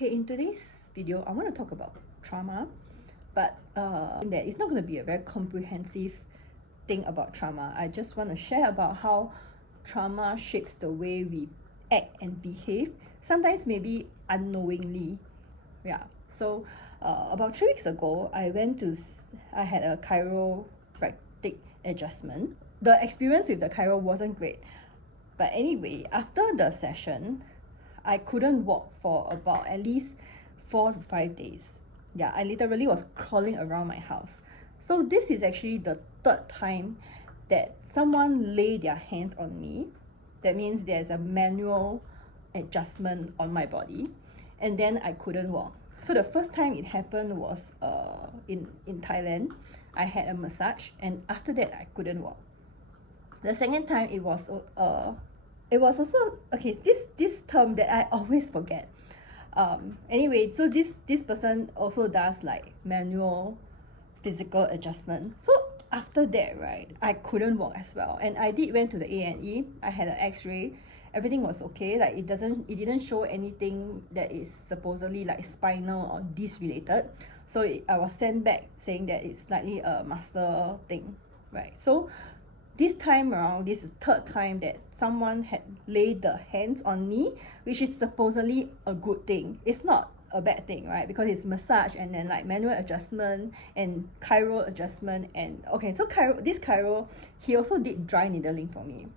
Okay, in today's video, I want to talk about trauma, but that it's not going to be a very comprehensive thing about trauma. I just want to share about how trauma shapes the way we act and behave, sometimes maybe unknowingly. Yeah, so about 3 weeks ago, I had a chiropractic adjustment. The experience with the chiro wasn't great, but anyway, after the session, I couldn't walk for about at least 4 to 5 days. Yeah, I literally was crawling around my house. So this is actually the third time that someone laid their hands on me. That means there's a manual adjustment on my body, and then I couldn't walk. So the first time it happened was in Thailand. I had a massage, and after that I couldn't walk. The second time it was also okay, this term that I always forget. Anyway, so this person also does like manual physical adjustment. So after that, right, I couldn't walk as well, and I went to the A&E. I had an X-ray. Everything was okay. Like it didn't show anything that is supposedly like spinal or disc related. So I was sent back saying that it's slightly a muscle thing, right? So this time around, this is the third time that someone had laid the hands on me, which is supposedly a good thing. It's not a bad thing, right? Because it's massage and then like manual adjustment and chiro adjustment. And okay, so this chiro, he also did dry needling for me.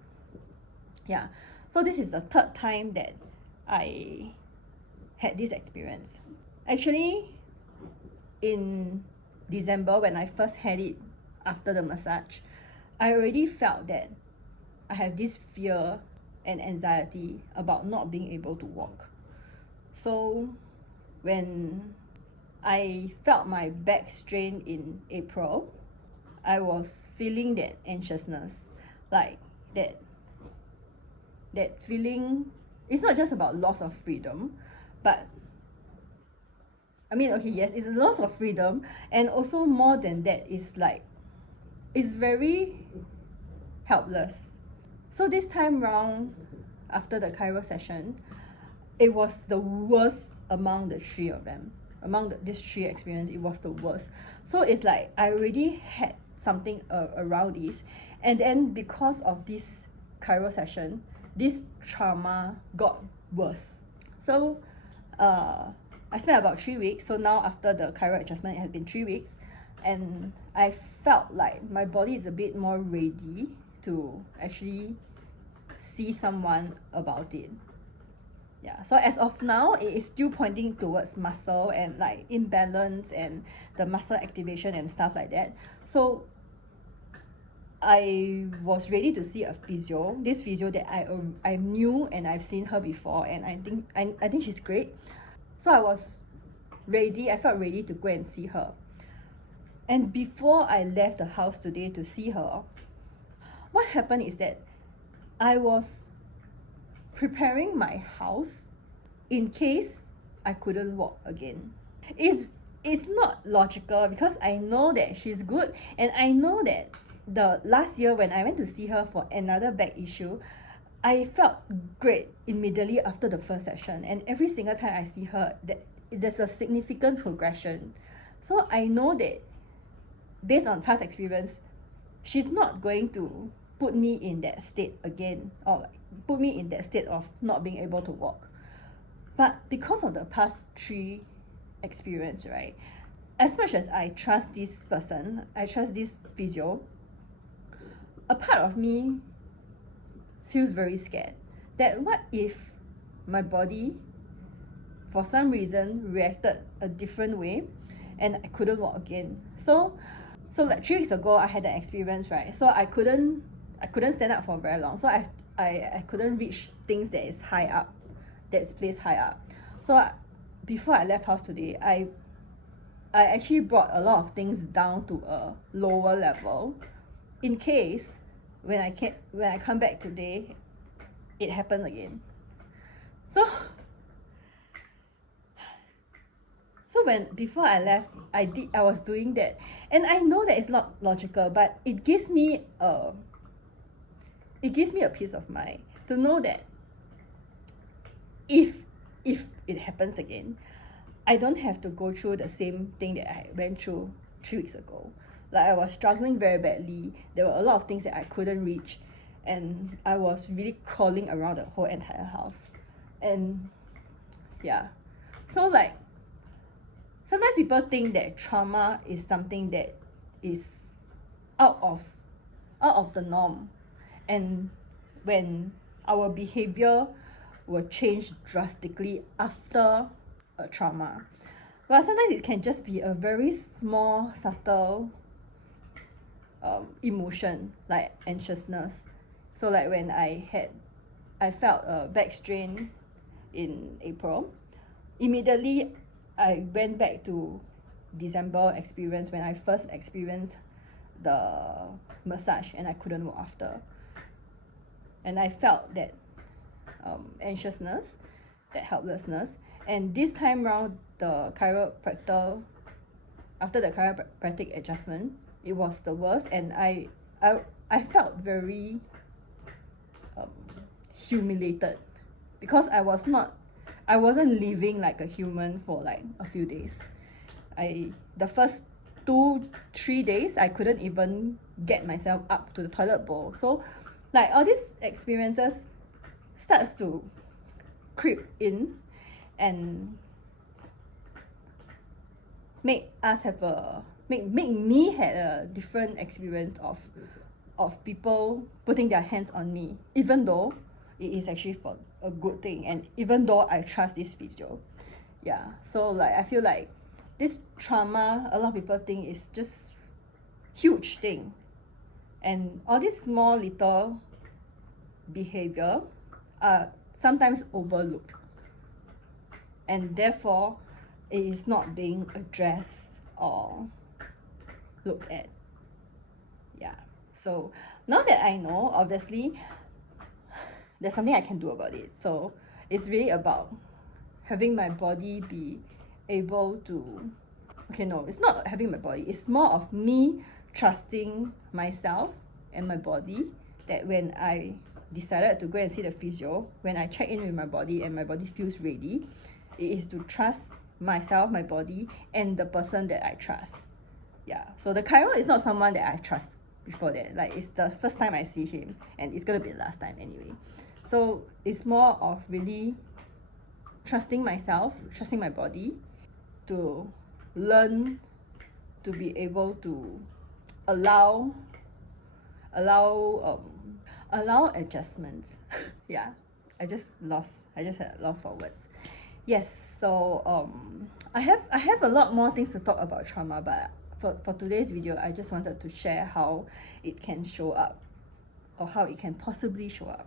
Yeah, so this is the third time that I had this experience. Actually, in December, when I first had it after the massage, I already felt that I have this fear and anxiety about not being able to walk. So when I felt my back strain in April, I was feeling that anxiousness, like that feeling. It's not just about loss of freedom, but I mean, okay, yes, it's a loss of freedom, and also more than that, it's very helpless. So this time round, after the chiro session, it was the worst among the three of them. Among these three experiences, it was the worst. So it's like I already had something around this, and then because of this chiro session, this trauma got worse. So I spent about 3 weeks. So now after the chiro adjustment, it has been 3 weeks, and I felt like my body is a bit more ready to actually see someone about it. Yeah, so as of now, it is still pointing towards muscle and like imbalance and the muscle activation and stuff like that. So I was ready to see a physio. This physio that I knew and I've seen her before, and I think she's great. So I was ready. I felt ready to go and see her. And before I left the house today to see her, what happened is that I was preparing my house in case I couldn't walk again. It's not logical because I know that she's good, and I know that the last year when I went to see her for another back issue, I felt great immediately after the first session, and every single time I see her, there's a significant progression. So I know that based on past experience, she's not going to put me in that state again, or like put me in that state of not being able to walk. But because of the past 3 experience, right, as much as I trust this person, I trust this physio, a part of me feels very scared that what if my body for some reason reacted a different way and I couldn't walk again. So like 3 weeks ago, I had that experience, right? So I couldn't stand up for very long. So I couldn't reach things that's placed high up. So before I left house today, I actually brought a lot of things down to a lower level in case when I come back today, it happened again. So before I left, I was doing that, and I know that it's not logical, but it gives me a peace of mind to know that if if it happens again, I don't have to go through the same thing that I went through 3 weeks ago. Like, I was struggling very badly. There were a lot of things that I couldn't reach, and I was really crawling around the whole entire house. And yeah, so like, sometimes people think that trauma is something that is out of the norm, and when our behavior will change drastically after a trauma. But sometimes it can just be a very small, subtle emotion, like anxiousness. So like when I felt a back strain in April, immediately I went back to December experience when I first experienced the massage and I couldn't walk after. And I felt that anxiousness, that helplessness. And this time round, the chiropractor, after the chiropractic adjustment, it was the worst, and I felt very humiliated, because I wasn't living like a human for like a few days. The first 2-3 days, I couldn't even get myself up to the toilet bowl. So like, all these experiences starts to creep in and make me had a different experience of people putting their hands on me, even though it is actually for a good thing, and even though I trust this physio. Yeah, so like, I feel like this trauma, a lot of people think is just huge thing, and all these small little behavior are sometimes overlooked, and therefore it is not being addressed or looked at. Yeah, so now that I know, obviously there's something I can do about it. So it's really about having my body be able to, okay, no, it's not having my body, it's more of me trusting myself and my body, that when I decided to go and see the physio, when I check in with my body and my body feels ready, it is to trust myself, my body, and the person that I trust. Yeah, so the chiro is not someone that I trust before that. Like, it's the first time I see him, and it's gonna be the last time anyway. So it's more of really trusting myself, trusting my body, to learn to be able to allow adjustments. Yeah, I just had a loss for words. Yes, so I have a lot more things to talk about trauma, but for today's video, I just wanted to share how it can show up, or how it can possibly show up.